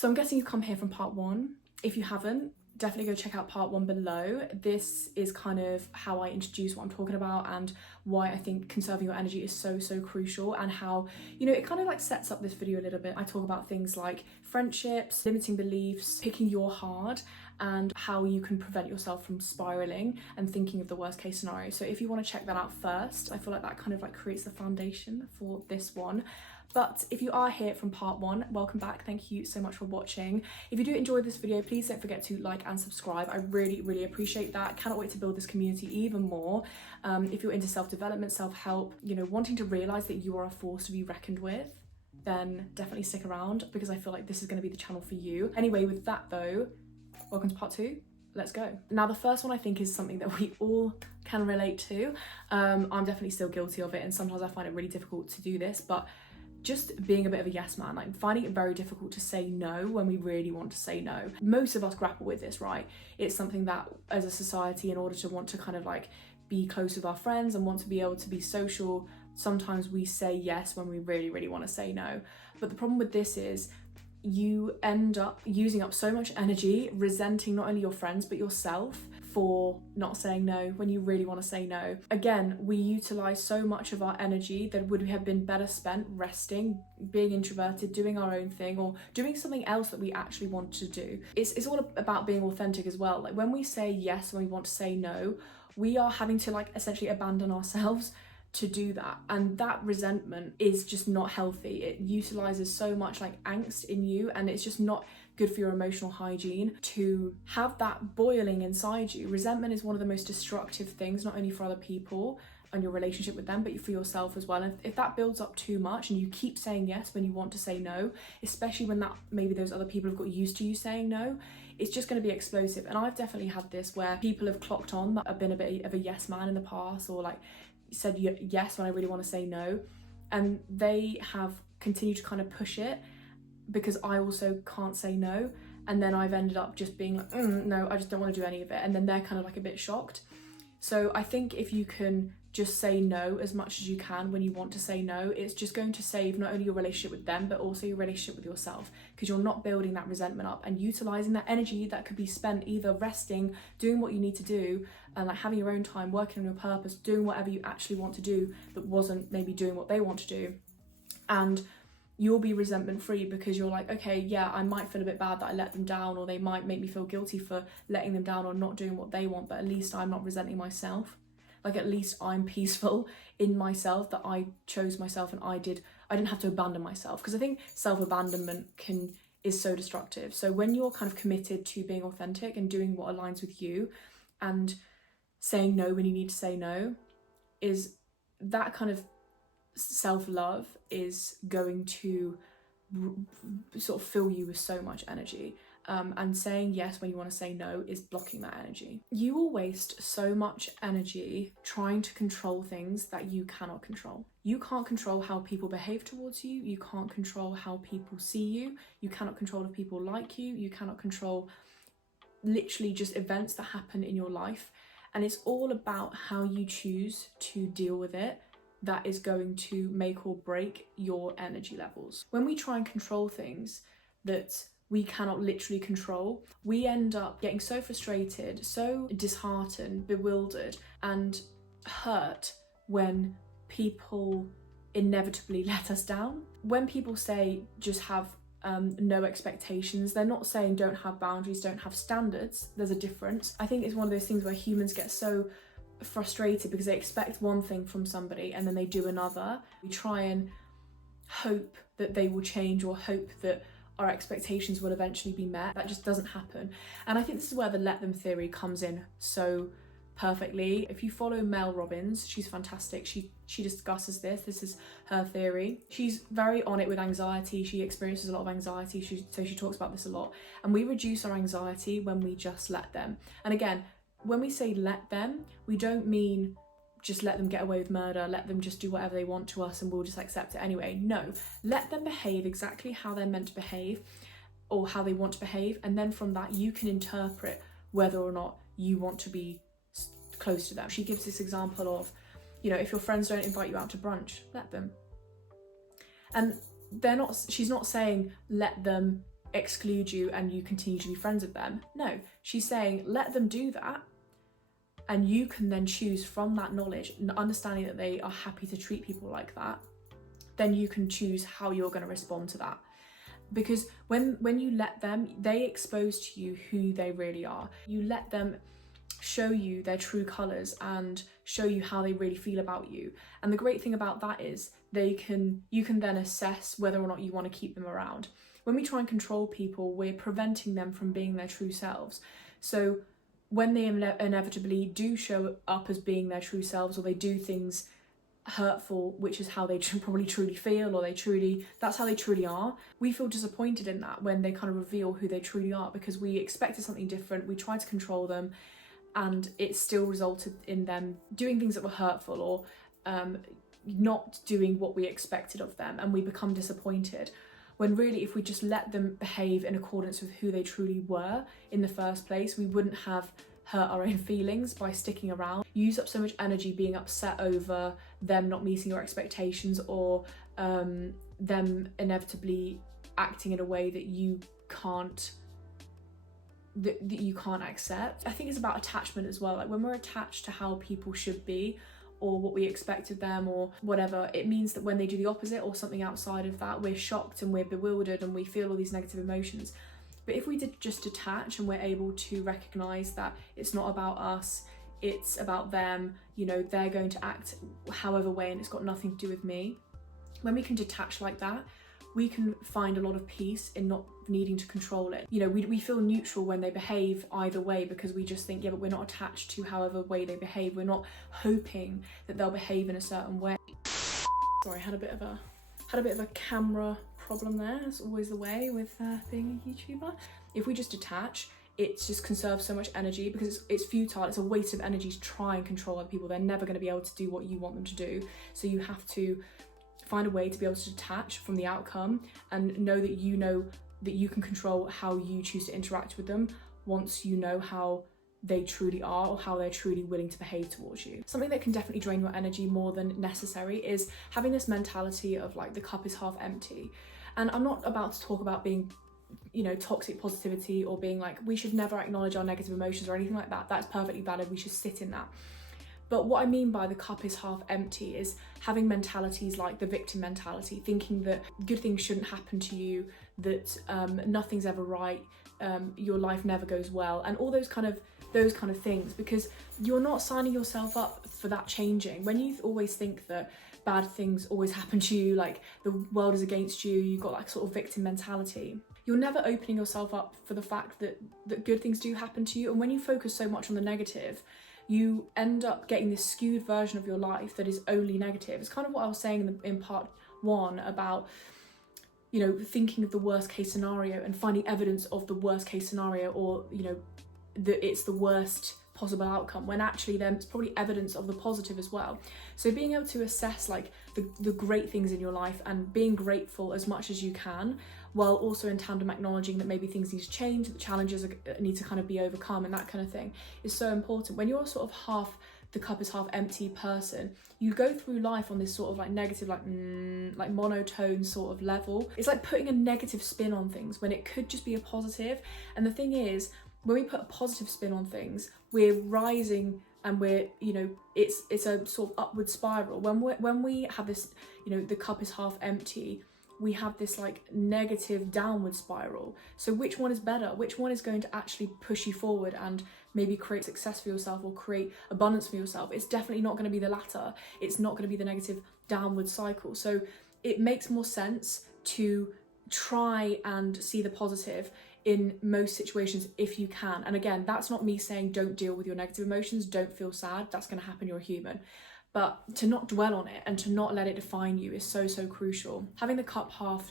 So I'm guessing you've come here from part 1. If you haven't, definitely go check out part 1 below. This is kind of how I introduce what I'm talking about and why I think conserving your energy is so crucial, and how, you know, it kind of like sets up this video a little bit. I talk about things like friendships, limiting beliefs, picking your hard, and how you can prevent yourself from spiraling and thinking of the worst case scenario. So if you want to check that out first, I feel like that kind of like creates the foundation for this one. But if you are here from part 1, welcome back. Thank you so much for watching. If you do enjoy this video, please don't forget to like and subscribe. I really appreciate that. Cannot wait to build this community even more. If you're into self-development, self-help, you know, wanting to realize that you are a force to be reckoned with, then definitely stick around, because I feel like this is going to be the channel for you. Anyway, with that though, welcome to part 2. Let's go. Now, the first one I think is something that we all can relate to. I'm definitely still guilty of it, and sometimes I find it really difficult to do this, but just being a bit of a yes man, like finding it very difficult to say no when we really want to say no. Most of us grapple with this, right? It's something that as a society, in order to want to kind of like be close with our friends and want to be able to be social, sometimes we say yes when we really want to say no. But the problem with this is you end up using up so much energy, resenting not only your friends but yourself for not saying no when you really want to say no. Again, we utilize so much of our energy that would have been better spent resting, being introverted, doing our own thing, or doing something else that we actually want to do. It's all about being authentic as well. Like when we say yes when we want to say no, we are having to like essentially abandon ourselves to do that, and that resentment is just not healthy. It utilizes so much like angst in you, and it's just not good for your emotional hygiene to have that boiling inside you. Resentment is one of the most destructive things, not only for other people and your relationship with them, but for yourself as well. And if that builds up too much and you keep saying yes when you want to say no, especially when that maybe those other people have got used to you saying no, it's just going to be explosive. And I've definitely had this where people have clocked on that I've been a bit of a yes man in the past, or like said yes when I really want to say no, and they have continued to kind of push it because I also can't say no, and then I've ended up just being like, no, I just don't want to do any of it, and then they're kind of like a bit shocked. So I think if you can just say no as much as you can when you want to say no, it's just going to save not only your relationship with them but also your relationship with yourself, because you're not building that resentment up and utilizing that energy that could be spent either resting, doing what you need to do, and like having your own time, working on your purpose, doing whatever you actually want to do that wasn't maybe doing what they want to do. And you'll be resentment free because you're like, okay, yeah, I might feel a bit bad that I let them down, or they might make me feel guilty for letting them down or not doing what they want, but at least I'm not resenting myself. Like at least I'm peaceful in myself that I chose myself and I didn't have to abandon myself, because I think self-abandonment is so destructive. So when you're kind of committed to being authentic and doing what aligns with you and saying no when you need to say no, is that kind of self-love is going to sort of fill you with so much energy. And saying yes when you want to say no is blocking that energy. You will waste so much energy trying to control things that you cannot control. You can't control how people behave towards you. You can't control how people see you. You cannot control if people like you. You cannot control literally just events that happen in your life. And it's all about how you choose to deal with it that is going to make or break your energy levels. When we try and control things that we cannot literally control, we end up getting so frustrated, so disheartened, bewildered, and hurt when people inevitably let us down. When people say just have no expectations, they're not saying don't have boundaries, don't have standards. There's a difference. I think it's one of those things where humans get so frustrated because they expect one thing from somebody and then they do another. We try and hope that they will change, or hope that our expectations will eventually be met. That just doesn't happen. And I think this is where the let them theory comes in so perfectly. If you follow Mel Robbins, she's fantastic. She discusses this. This is her theory. She's very on it with anxiety. She experiences a lot of anxiety. So she talks about this a lot. And we reduce our anxiety when we just let them. And again, when we say let them, we don't mean just let them get away with murder, let them just do whatever they want to us and we'll just accept it anyway. No, let them behave exactly how they're meant to behave or how they want to behave, and then from that you can interpret whether or not you want to be close to them. She gives this example of, you know, if your friends don't invite you out to brunch, let them. And she's not saying let them exclude you and you continue to be friends with them. No, she's saying let them do that, and you can then choose from that knowledge and understanding that they are happy to treat people like that. Then you can choose how you're going to respond to that. Because when you let them, they expose to you who they really are. You let them show you their true colours and show you how they really feel about you. And the great thing about that is you can then assess whether or not you want to keep them around. When we try and control people, we're preventing them from being their true selves. So when they inevitably do show up as being their true selves, or they do things hurtful, which is how they probably truly feel, or that's how they truly are, we feel disappointed in that when they kind of reveal who they truly are, because we expected something different, we tried to control them, and it still resulted in them doing things that were hurtful, or not doing what we expected of them, and we become disappointed. When really, if we just let them behave in accordance with who they truly were in the first place, we wouldn't have hurt our own feelings by sticking around. You use up so much energy being upset over them not meeting your expectations, or them inevitably acting in a way that you can't accept. I think it's about attachment as well. Like when we're attached to how people should be, or what we expect of them, or whatever, it means that when they do the opposite or something outside of that, we're shocked and we're bewildered and we feel all these negative emotions. But if we did just detach and we're able to recognize that it's not about us, it's about them, you know, they're going to act however way and it's got nothing to do with me. When we can detach like that, we can find a lot of peace in not needing to control it. You know, we feel neutral when they behave either way, because we just think, yeah, but we're not attached to however way they behave. We're not hoping that they'll behave in a certain way. Sorry, I had a bit of a camera problem there. That's always the way with being a YouTuber. If we just detach, it just conserves so much energy, because it's futile. It's a waste of energy to try and control other people. They're never going to be able to do what you want them to do. So you have to find a way to be able to detach from the outcome and know that you can control how you choose to interact with them once you know how they truly are, or how they're truly willing to behave towards you. Something that can definitely drain your energy more than necessary is having this mentality of like the cup is half empty. And I'm not about to talk about being, you know, toxic positivity, or being like we should never acknowledge our negative emotions or anything like that. That's perfectly valid. We should sit in that. But what I mean by the cup is half empty is having mentalities like the victim mentality, thinking that good things shouldn't happen to you, that nothing's ever right, your life never goes well, and all those kind of things, because you're not signing yourself up for that changing. When you always think that bad things always happen to you, like the world is against you, you've got that sort of victim mentality, you're never opening yourself up for the fact that good things do happen to you. And when you focus so much on the negative, you end up getting this skewed version of your life that is only negative. It's kind of what I was saying in part one about, you know, thinking of the worst case scenario and finding evidence of the worst case scenario, or, you know, that it's the worst possible outcome, when actually there's probably evidence of the positive as well. So being able to assess like the great things in your life and being grateful as much as you can, while also in tandem acknowledging that maybe things need to change, that challenges need to kind of be overcome, and that kind of thing is so important. When you're sort of the cup is half empty person, you go through life on this sort of like negative, like monotone sort of level. It's like putting a negative spin on things when it could just be a positive. And the thing is, when we put a positive spin on things, we're rising, and we're, you know, it's a sort of upward spiral. When we have this, you know, the cup is half empty, we have this like negative downward spiral. So which one is better? Which one is going to actually push you forward and maybe create success for yourself or create abundance for yourself? It's definitely not going to be the latter. It's not going to be the negative downward cycle. So it makes more sense to try and see the positive in most situations if you can. And again, that's not me saying don't deal with your negative emotions, don't feel sad, that's going to happen, you're a human. But to not dwell on it and to not let it define you is so, so crucial. Having the cup half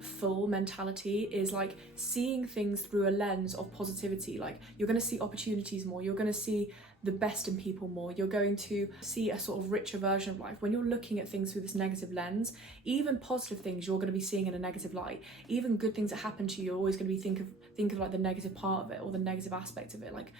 full mentality is like seeing things through a lens of positivity. Like you're going to see opportunities more, you're going to see the best in people more, you're going to see a sort of richer version of life. When you're looking at things through this negative lens, even positive things you're going to be seeing in a negative light. Even good things that happen to you, you're always going to be think of like the negative part of it, or the negative aspect of it. Like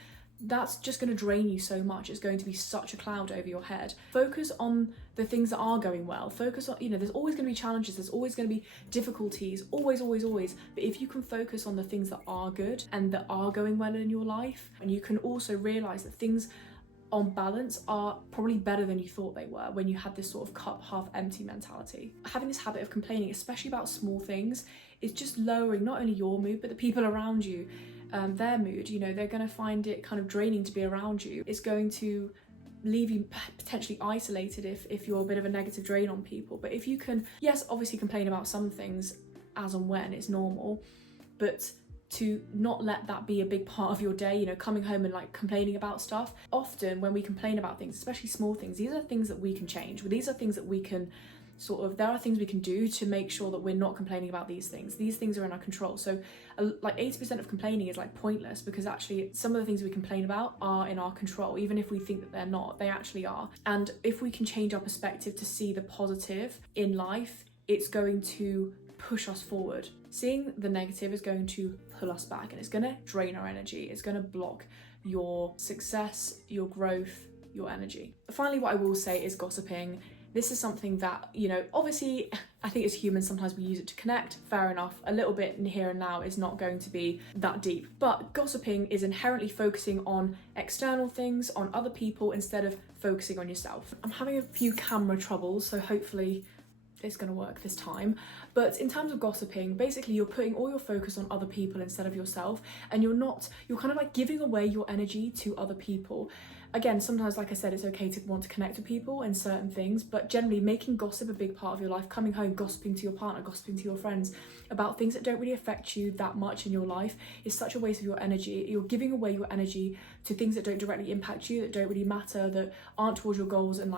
that's just going to drain you so much. It's going to be such a cloud over your head. Focus on the things that are going well. Focus on, there's always going to be challenges, there's always going to be difficulties, always. But if you can focus on the things that are good and that are going well in your life, and you can also realize that things on balance are probably better than you thought they were when you had this sort of cup half empty mentality. Having this habit of complaining, especially about small things, is just lowering not only your mood, but the people around you, their mood. They're going to find it kind of draining to be around you. It's going to leave you potentially isolated if you're a bit of a negative drain on people. But if you can, yes, obviously complain about some things as and when it's normal, but to not let that be a big part of your day, coming home and like complaining about stuff. Often when we complain about things, especially small things, these are things that we can change. These are things that we can there are things we can do to make sure that we're not complaining about these things. These things are in our control. So like 80% of complaining is like pointless, because actually some of the things we complain about are in our control. Even if we think that they're not, they actually are. And if we can change our perspective to see the positive in life, it's going to push us forward. Seeing the negative is going to pull us back, and it's going to drain our energy. It's going to block your success, your growth, your energy. Finally, what I will say is gossiping. This is something that, obviously I think as humans sometimes we use it to connect, fair enough. A little bit in here and now is not going to be that deep. But gossiping is inherently focusing on external things, on other people, instead of focusing on yourself. I'm having a few camera troubles, so hopefully it's going to work this time. But in terms of gossiping, basically you're putting all your focus on other people instead of yourself, and you're kind of like giving away your energy to other people. Again, sometimes, like I said, it's okay to want to connect with people and certain things, but generally making gossip a big part of your life, coming home, gossiping to your partner, gossiping to your friends about things that don't really affect you that much in your life is such a waste of your energy. You're giving away your energy to things that don't directly impact you, that don't really matter, that aren't towards your goals and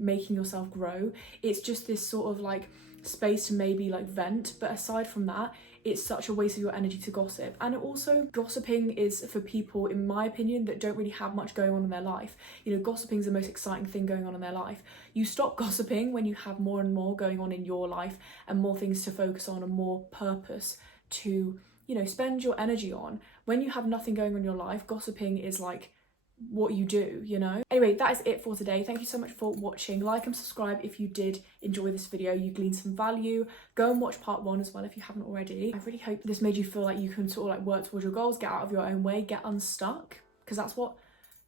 making yourself grow. It's just this sort of like space to maybe like vent, but aside from that, it's such a waste of your energy to gossip. And also, gossiping is for people, in my opinion, that don't really have much going on in their life. Gossiping is the most exciting thing going on in their life. You stop gossiping when you have more and more going on in your life and more things to focus on and more purpose to, spend your energy on. When you have nothing going on in your life, gossiping is like what you do. Anyway, that is it for today. Thank you so much for watching. Like and subscribe if you did enjoy this video, you gleaned some value. Go and watch part 1 as well if you haven't already. I really hope this made you feel like you can sort of like work towards your goals, get out of your own way, get unstuck, because that's what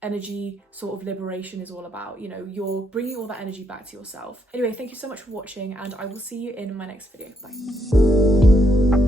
energy sort of liberation is all about. You're bringing all that energy back to yourself. Anyway, thank you so much for watching, and I will see you in my next video. Bye.